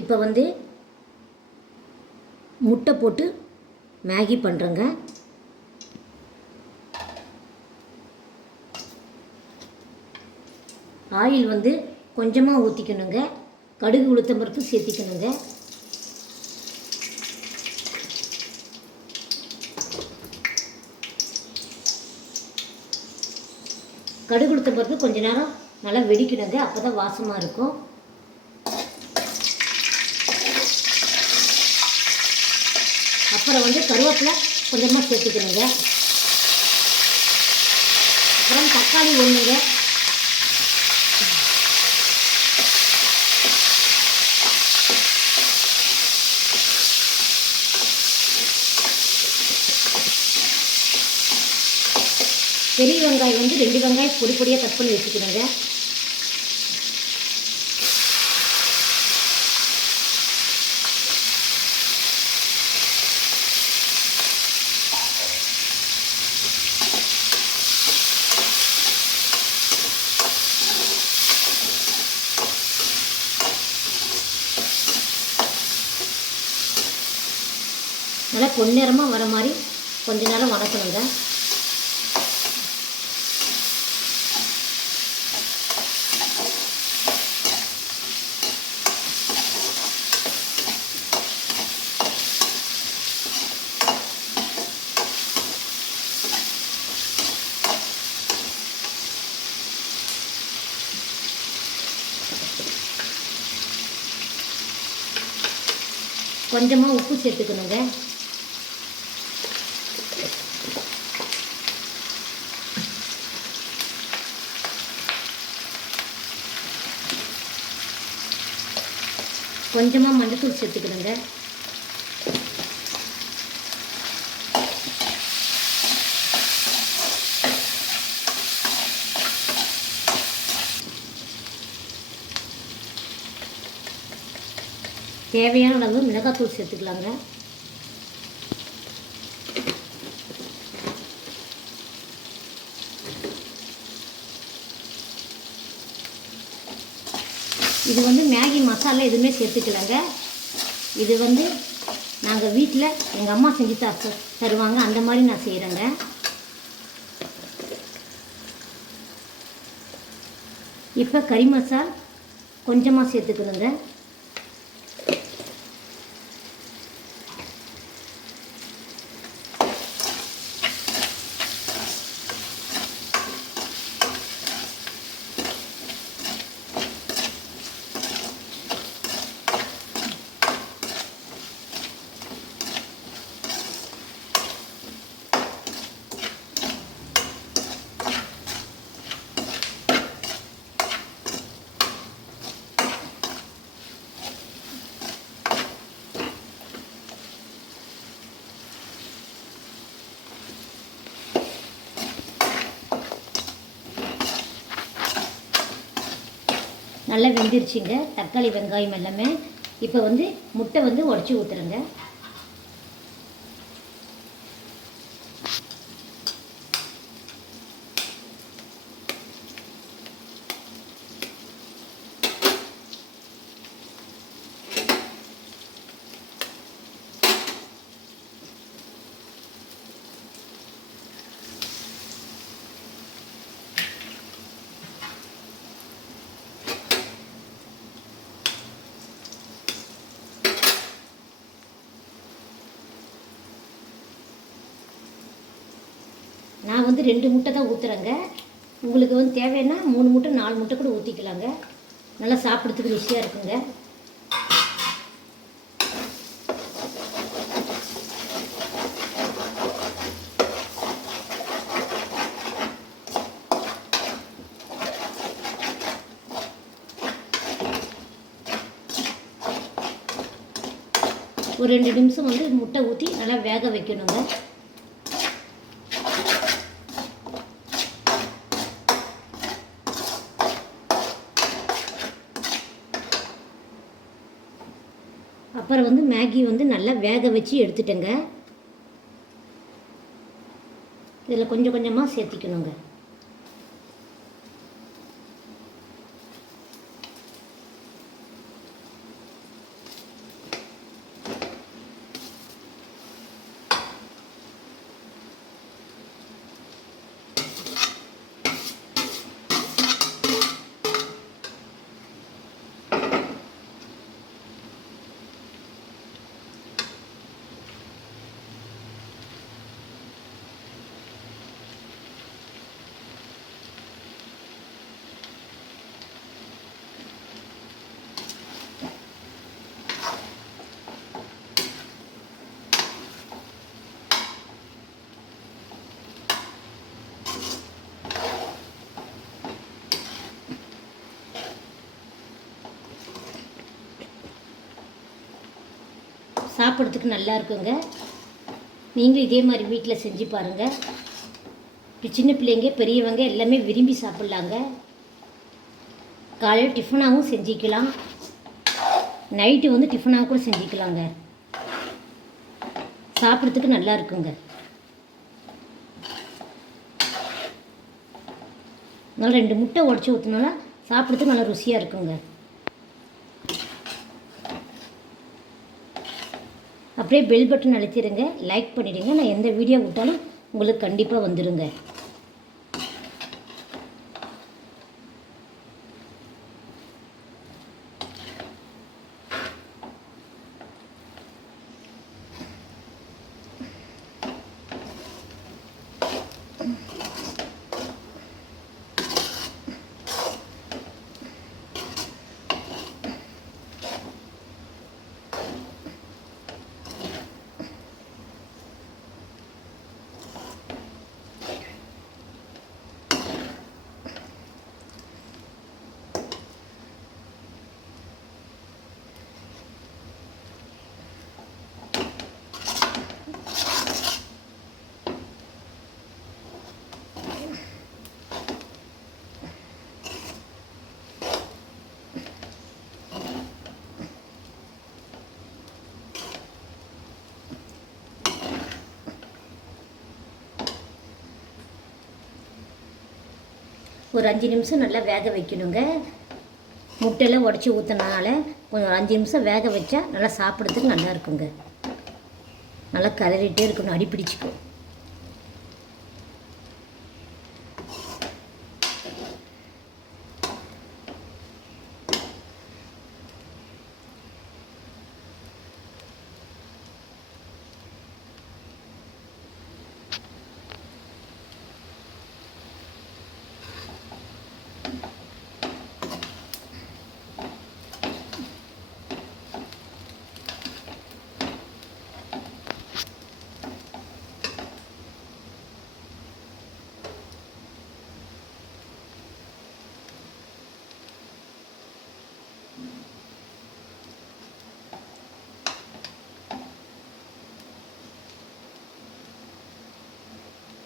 இப்போ வந்து முட்டை போட்டு மேகி பண்ணுறேங்க. ஆயில் வந்து கொஞ்சமாக ஊற்றிக்கணுங்க. கடுகு உளுத்தம் பருப்பு சேர்த்திக்கணுங்க. கடுகு உளுத்தம் பருப்பு கொஞ்ச நேரம் நல்லா வெடிக்கணுங்க. அப்போ தான் வாசமாக இருக்கும். அப்புறம் வந்து கருவேப்பிலை கொஞ்சமாக சேர்த்துக்கணுங்க. அப்புறம் தக்காளி ஒன்றுங்க. பெரிய வெங்காயம் வந்து 2 வெங்காயம் பொடி பொடியாக கட் பண்ணி வச்சுக்கணுங்க. நல்லா பொன்னிறமாக வர மாதிரி கொஞ்ச நேரம் வதக்கணுங்க. கொஞ்சமாக உப்பு சேர்த்துக்கணுங்க. கொஞ்சமாக மஞ்சள்தூள் சேர்த்துக்கணுங்க. தேவையான அளவு மிளகாத்தூள் சேர்த்துக்கலாங்க. இது வந்து மேகி மசாலா எதுவுமே சேர்த்துக்கலாங்க. இது வந்து நாங்கள் வீட்டில் எங்கள் அம்மா செஞ்சு தருவாங்க, அந்த மாதிரி நான் செய்கிறேங்க. இப்போ கறி மசாலா கொஞ்சமாக சேர்த்துக்கணுங்க. நல்லா வெந்துருச்சுங்க தக்காளி வெங்காயம் எல்லாமே. இப்போ வந்து முட்டை வந்து உடச்சி ஊற்றுறேங்க. நான் வந்து 2 முட்டை தான் ஊற்றுறேங்க. உங்களுக்கு வந்து தேவைன்னா 3 முட்டை 4 முட்டை கூட ஊற்றிக்கலாங்க. நல்லா சாப்பிட்றதுக்கு ருசியாக இருக்குங்க. ஒரு 2 நிமிஷம் வந்து முட்டை ஊற்றி நல்லா வேக வைக்கணுங்க. அப்புறம் வந்து மேகி வந்து நல்லா வேக வச்சு எடுத்துட்டேங்க. இதில் கொஞ்சம் கொஞ்சமாக சேர்த்திக்கணுங்க. சாப்பிட்றதுக்கு நல்லா இருக்குங்க. நீங்களும் இதே மாதிரி வீட்டில் செஞ்சு பாருங்கள். இப்போ சின்ன பிள்ளைங்க பெரியவங்க எல்லாமே விரும்பி சாப்பிட்லாங்க. காலையில் டிஃபனாகவும் செஞ்சுக்கலாம், நைட்டு வந்து டிஃபனாக கூட செஞ்சுக்கலாங்க. சாப்பிட்றதுக்கு நல்லா இருக்குங்க. நல்லா 2 முட்டை உடச்சி ஊற்றினால சாப்பிட்றதுக்கு நல்லா ருசியாக இருக்குங்க. அப்படியே பெல் பட்டன் அழுத்திடுங்க, லைக் பண்ணிவிடுங்க. நான் எந்த வீடியோ விட்டாலும் உங்களுக்கு கண்டிப்பாக வந்துடுங்க. ஒரு 5 நிமிஷம் நல்லா வேக வைக்கணுங்க. முட்டையில் உடச்சி ஊற்றினால கொஞ்சம் 5 நிமிஷம் வேக வச்சா நல்லா சாப்பிட்றதுக்கு நல்லா இருக்குங்க. நல்லா கலரிட்டே இருக்கணும், அடிப்பிடிச்சிக்கும்.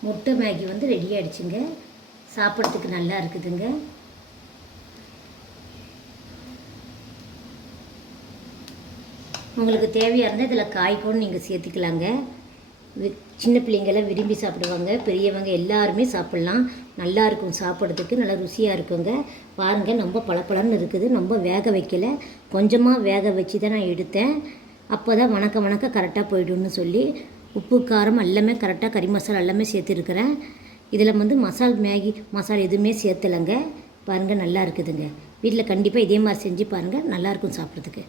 முட்டை மேகி வந்து ரெடி ஆகிடுச்சுங்க. சாப்பிட்றதுக்கு நல்லா இருக்குதுங்க. உங்களுக்கு தேவையாக இருந்தால் இதில் காய் கூட நீங்கள் சேர்த்துக்கலாங்க. சின்ன பிள்ளைங்கெல்லாம் விரும்பி சாப்பிடுவாங்க, பெரியவங்க எல்லாருமே சாப்பிட்லாம். நல்லா இருக்கும், சாப்பிட்றதுக்கு நல்லா ருசியாக இருக்குங்க. பாருங்கள், ரொம்ப பளபளன்னு இருக்குது. ரொம்ப வேக வைக்கலை, கொஞ்சமாக வேக வச்சு தான் நான் எடுத்தேன். அப்போ தான் வணக்க கரெக்டாக போய்டுன்னு சொல்லி உப்பு காரம் எல்லாமே கரெக்டாக, கறி மசாலா எல்லாமே சேர்த்துருக்குறேன். இதில் வந்து மேகி மசாலா எதுவுமே சேர்த்தலைங்க. பாருங்கள், நல்லா இருக்குதுங்க. வீட்டில் கண்டிப்பாக இதே மாதிரி செஞ்சு பாருங்கள், நல்லாயிருக்கும் சாப்பிட்றதுக்கு.